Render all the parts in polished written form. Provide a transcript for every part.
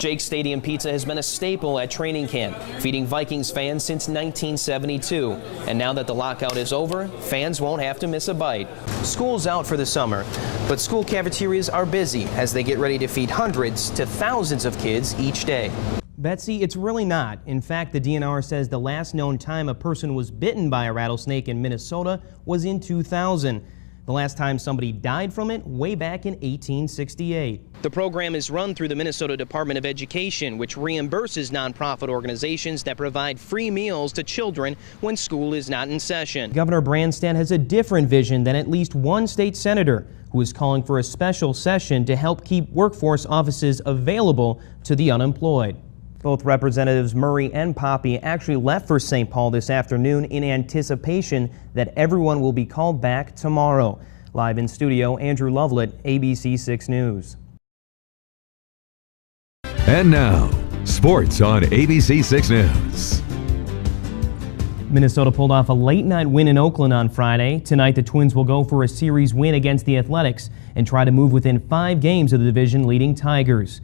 Jake's Stadium Pizza has been a staple at training camp, feeding Vikings fans since 1972. And now that the lockout is over, fans won't have to miss a bite. School's out for the summer, but school cafeterias are busy as they get ready to feed hundreds to thousands of kids each day. Betsy, it's really not. In fact, the DNR says the last known time a person was bitten by a rattlesnake in Minnesota was in 2000. The last time somebody died from it, way back in 1868. The program is run through the Minnesota Department of Education, which reimburses nonprofit organizations that provide free meals to children when school is not in session. Governor Branstad has a different vision than at least one state senator, who is calling for a special session to help keep workforce offices available to the unemployed. Both Representatives Murray and Poppy actually left for St. Paul this afternoon in anticipation that everyone will be called back tomorrow. Live in studio, Andrew Lovelette, ABC 6 News. And now, sports on ABC 6 News. Minnesota pulled off a late-night win in Oakland on Friday. Tonight, the Twins will go for a series win against the Athletics and try to move within 5 games of the division-leading Tigers.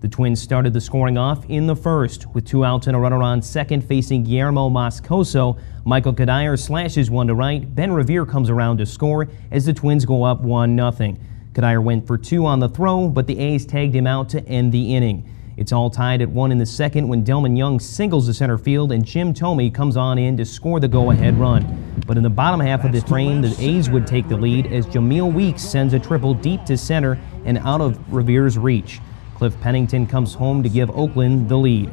The Twins started the scoring off in the first. With 2 outs and a runner on second facing Guillermo Moscoso, Michael Kadire slashes one to right. Ben Revere comes around to score as the Twins go up 1-0. Kadire went for 2 on the throw, but the A's tagged him out to end the inning. It's all tied at 1 in the second when Delman Young singles to center field and Jim Thome comes on in to score the go-ahead run. But in the bottom half of the frame, the A's would take the lead as Jameel Weeks sends a triple deep to center and out of Revere's reach. Cliff Pennington comes home to give Oakland the lead.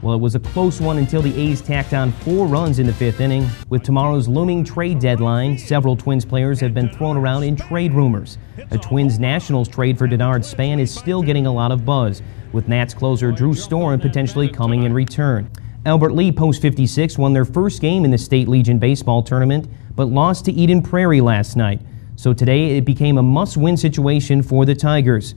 Well, it was a close one until the A's tacked on 4 runs in the 5th inning. With tomorrow's looming trade deadline, several Twins players have been thrown around in trade rumors. A Twins Nationals trade for Denard Span is still getting a lot of buzz, with Nats closer Drew Storen potentially coming in return. Albert Lee Post 56 won their first game in the State Legion Baseball Tournament, but lost to Eden Prairie last night. So today it became a must-win situation for the Tigers.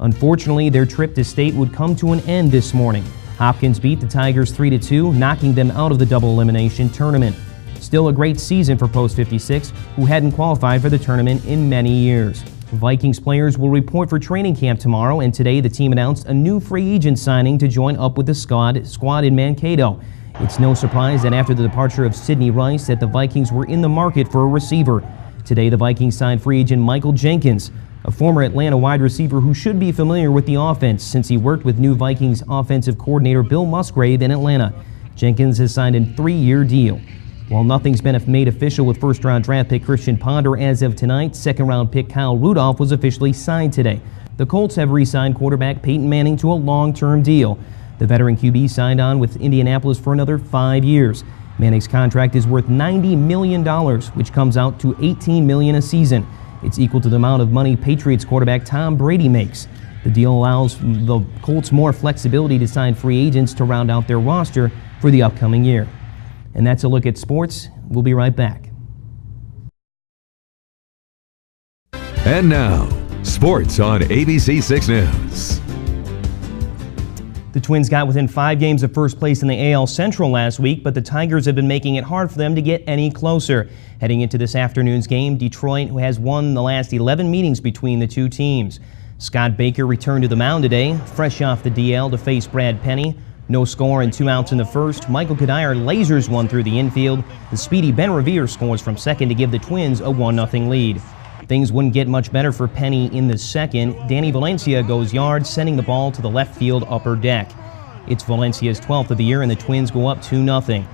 Unfortunately, their trip to state would come to an end this morning. Hopkins beat the Tigers 3-2, knocking them out of the double elimination tournament. Still a great season for Post 56, who hadn't qualified for the tournament in many years. Vikings players will report for training camp tomorrow, and today the team announced a new free agent signing to join up with the squad in Mankato. It's no surprise that after the departure of Sidney Rice that the Vikings were in the market for a receiver. Today the Vikings signed free agent Michael Jenkins, a former Atlanta wide receiver who should be familiar with the offense since he worked with new Vikings offensive coordinator Bill Musgrave in Atlanta. Jenkins has signed a 3-year deal. While nothing's been made official with first-round draft pick Christian Ponder as of tonight, second-round pick Kyle Rudolph was officially signed today. The Colts have re-signed quarterback Peyton Manning to a long-term deal. The veteran QB signed on with Indianapolis for another 5 years. Manning's contract is worth $90 million, which comes out to $18 million a season. It's equal to the amount of money Patriots quarterback Tom Brady makes. The deal allows the Colts more flexibility to sign free agents to round out their roster for the upcoming year. And that's a look at sports. We'll be right back. And now, sports on ABC 6 News. The Twins got within 5 games of first place in the AL Central last week, but the Tigers have been making it hard for them to get any closer. Heading into this afternoon's game, Detroit, who has won the last 11 meetings between the two teams. Scott Baker returned to the mound today, fresh off the DL to face Brad Penny. No score and 2 outs in the first. Michael Kadire lasers one through the infield. The speedy Ben Revere scores from second to give the Twins a 1-0 lead. Things wouldn't get much better for Penny in the second. Danny Valencia goes yard, sending the ball to the left field upper deck. It's Valencia's 12th of the year, and the Twins go up 2-0.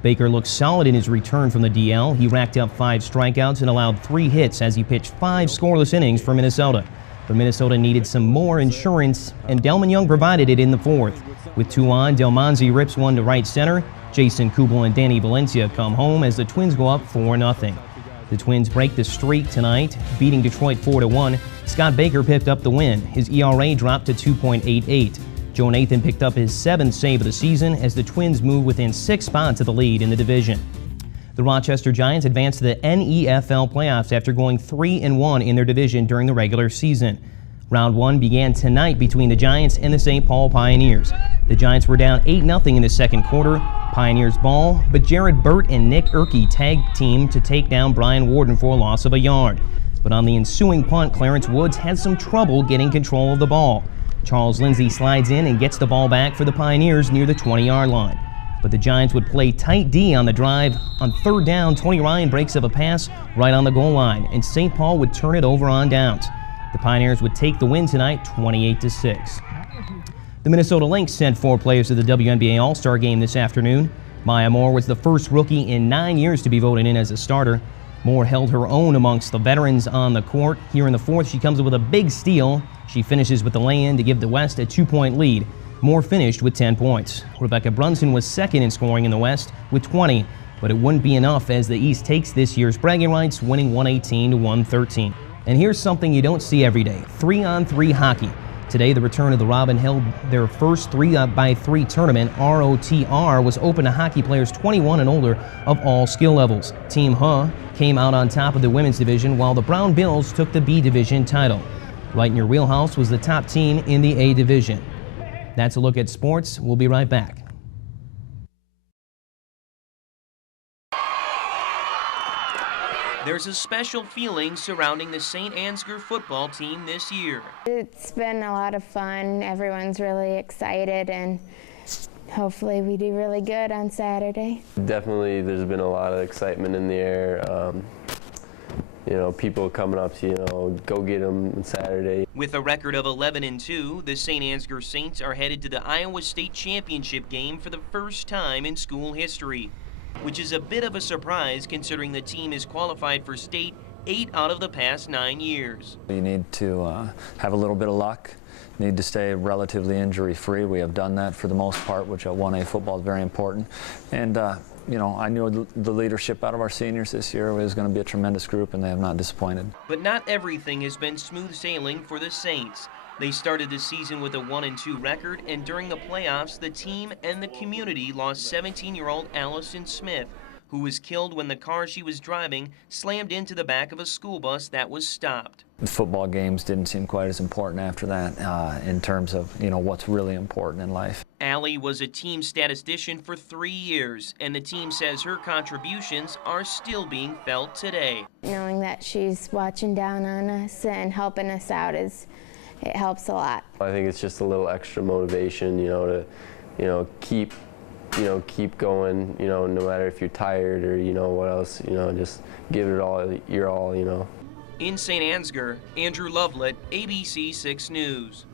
Baker looks solid in his return from the DL. He racked up 5 strikeouts and allowed 3 hits as he pitched 5 scoreless innings for Minnesota. But Minnesota needed some more insurance, and Delman Young provided it in the 4th. With 2 on, Del Monzi rips one to right center. Jason Kubel and Danny Valencia come home as the Twins go up 4-0. The Twins break the streak tonight, beating Detroit 4-1. Scott Baker picked up the win. His ERA dropped to 2.88. Joe Nathan picked up his 7th save of the season as the Twins move within 6 spots of the lead in the division. The Rochester Giants advanced to the NEFL playoffs after going 3-1 in their division during the regular season. Round 1 began tonight between the Giants and the St. Paul Pioneers. The Giants were down 8-0 in the second quarter. Pioneers ball, but Jared Burt and Nick Erke tag team to take down Brian Warden for a loss of a yard. But on the ensuing punt, Clarence Woods had some trouble getting control of the ball. Charles Lindsay slides in and gets the ball back for the Pioneers near the 20-yard line. But the Giants would play tight D on the drive. On third down, Tony Ryan breaks up a pass right on the goal line, and St. Paul would turn it over on downs. The Pioneers would take the win tonight, 28-6. The Minnesota Lynx sent 4 players to the WNBA All-Star game this afternoon. Maya Moore was the first rookie in 9 years to be voted in as a starter. Moore held her own amongst the veterans on the court. Here in the fourth, she comes with a big steal. She finishes with the lay-in to give the West a 2-point lead. Moore finished with 10 points. Rebecca Brunson was second in scoring in the West with 20, but it wouldn't be enough as the East takes this year's bragging rights, winning 118-113. And here's something you don't see every day: 3-on-3 hockey. Today, the return of the Robin held their first 3x3 tournament. ROTR was open to hockey players 21 and older of all skill levels. Team Huh came out on top of the women's division, while the Brown Bills took the B division title. Right in your wheelhouse was the top team in the A division. That's a look at sports. We'll be right back. There's a special feeling surrounding the St. Ansgar football team this year. It's been a lot of fun. Everyone's really excited, and hopefully we do really good on Saturday. Definitely there's been a lot of excitement in the air. You know, people coming up to, go get them on Saturday. With a record of 11-2, the St. Ansgar Saints are headed to the Iowa State Championship game for the first time in school history, which is a bit of a surprise considering the team is qualified for state 8 out of the past 9 years. You need to have a little bit of luck, need to stay relatively injury-free. We have done that for the most part, which at 1A football is very important. And I knew the leadership out of our seniors this year was going to be a tremendous group, and they have not disappointed. But not everything has been smooth sailing for the Saints. They started the season with a 1-2 record, and during the playoffs, the team and the community lost 17-year-old Allison Smith, who was killed when the car she was driving slammed into the back of a school bus that was stopped. The football games didn't seem quite as important after that in terms of, what's really important in life. Allie was a team statistician for 3 years, and the team says her contributions are still being felt today. Knowing that she's watching down on us and helping us out it helps a lot. I think it's just a little extra motivation, to keep going, no matter if you're tired or, what else, just give it all, your all, In St. Ansgar, Andrew Lovelette, ABC 6 News.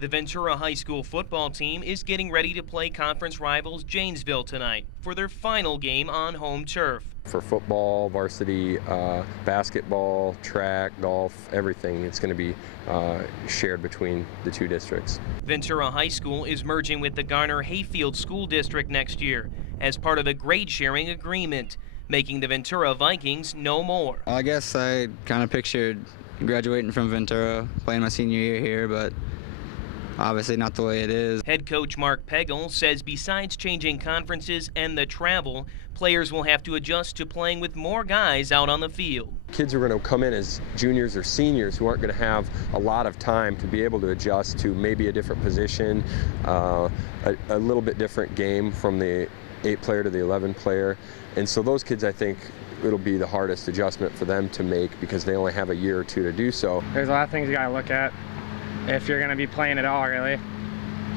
The Ventura High School football team is getting ready to play conference rivals Janesville tonight for their final game on home turf. For football, varsity, basketball, track, golf, everything, it's going to be shared between the two districts. Ventura High School is merging with the Garner-Hayfield School District next year as part of a grade-sharing agreement, making the Ventura Vikings no more. I guess I kind of pictured graduating from Ventura, playing my senior year here, but obviously not the way it is. Head coach Mark Pegel says besides changing conferences and the travel, players will have to adjust to playing with more guys out on the field. Kids are going to come in as juniors or seniors who aren't going to have a lot of time to be able to adjust to maybe a different position, a little bit different game from the 8-player to the 11-player. And so those kids, I think, it'll be the hardest adjustment for them to make because they only have a year or two to do so. There's a lot of things you got to look at if you're going to be playing at all, really.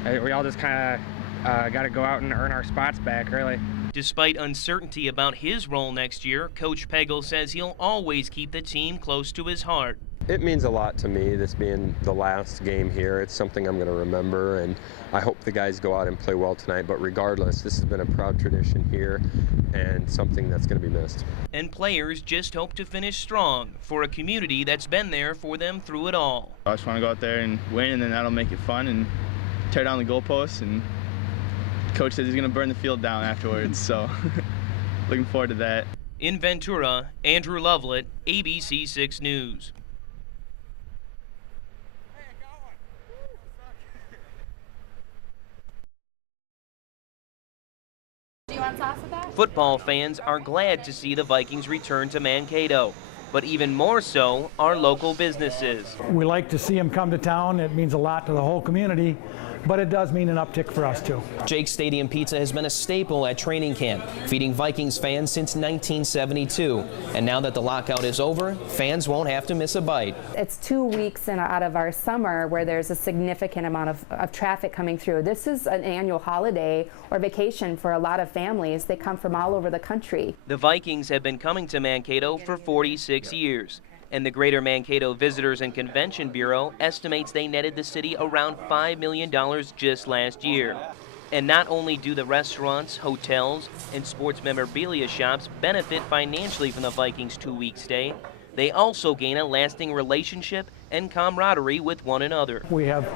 We all just kind of got to go out and earn our spots back, really. Despite uncertainty about his role next year, Coach Pegel says he'll always keep the team close to his heart. It means a lot to me, this being the last game here. It's something I'm going to remember, and I hope the guys go out and play well tonight. But regardless, this has been a proud tradition here and something that's going to be missed. And players just hope to finish strong for a community that's been there for them through it all. I just want to go out there and win, and then that'll make it fun and tear down the goalposts. And Coach says he's going to burn the field down afterwards, so looking forward to that. In Ventura, Andrew Lovelette, ABC 6 News. Football fans are glad to see the Vikings return to Mankato, but even more so are local businesses. We like to see them come to town. It means a lot to the whole community. but it does mean an uptick for us too. Jake's Stadium Pizza has been a staple at training camp, feeding Vikings fans since 1972. And now that the lockout is over, fans won't have to miss a bite. It's 2 weeks out of our summer where there's a significant amount of traffic coming through. This is an annual holiday or vacation for a lot of families. They come from all over the country. The Vikings have been coming to Mankato for 46 years. And the Greater Mankato Visitors and Convention Bureau estimates they netted the city around $5 million just last year. And not only do the restaurants, hotels, and sports memorabilia shops benefit financially from the Vikings' 2-week stay, they also gain a lasting relationship and camaraderie with one another. We have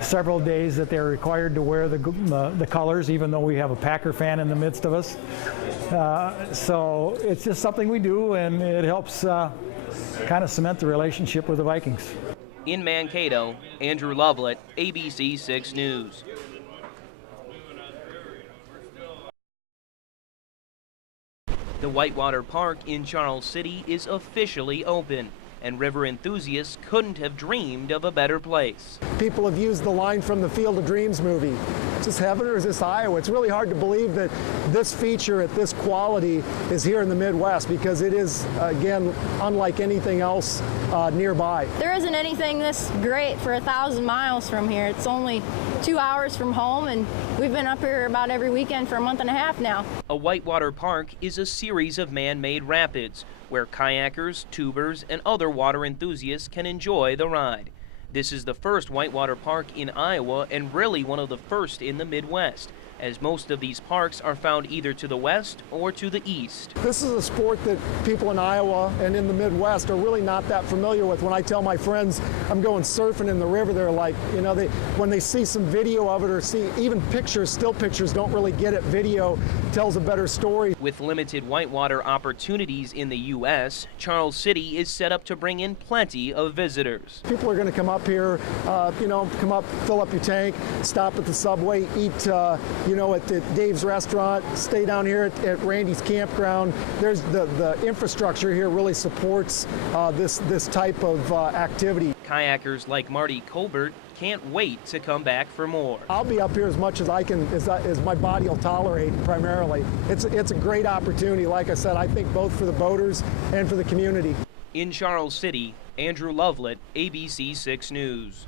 several days that they're required to wear the colors, even though we have a Packer fan in the midst of us. So it's just something we do, and it helps kind of cement the relationship with the Vikings. In Mankato, Andrew Lovelette, ABC 6 News. The Whitewater Park in Charles City is officially open, and river enthusiasts couldn't have dreamed of a better place. People have used the line from the Field of Dreams movie. Is this heaven or is this Iowa? It's really hard to believe that this feature at this quality is here in the Midwest, because it is, again, unlike anything else nearby. There isn't anything this great for 1,000 miles from here. It's only 2 hours from home, and we've been up here about every weekend for a month and a half now. A whitewater park is a series of man-made rapids where kayakers, tubers, and other water enthusiasts can enjoy the ride. This is the first whitewater park in Iowa and really one of the first in the Midwest, as most of these parks are found either to the west or to the east. This is a sport that people in Iowa and in the Midwest are really not that familiar with. When I tell my friends I'm going surfing in the river, they're like, you know, when they see some video of it or see even pictures, still pictures don't really get it. Video tells a better story. With limited whitewater opportunities in the U.S., Charles City is set up to bring in plenty of visitors. People are going to come up here, come up, fill up your tank, stop at the Subway, eat at Dave's restaurant, stay down here at Randy's campground. There's the infrastructure here really supports this type of activity. Kayakers like Marty Colbert can't wait to come back for more. I'll be up here as much as I can, as my body will tolerate primarily. It's a great opportunity, like I said, I think both for the boaters and for the community. In Charles City, Andrew Lovelette, ABC 6 News.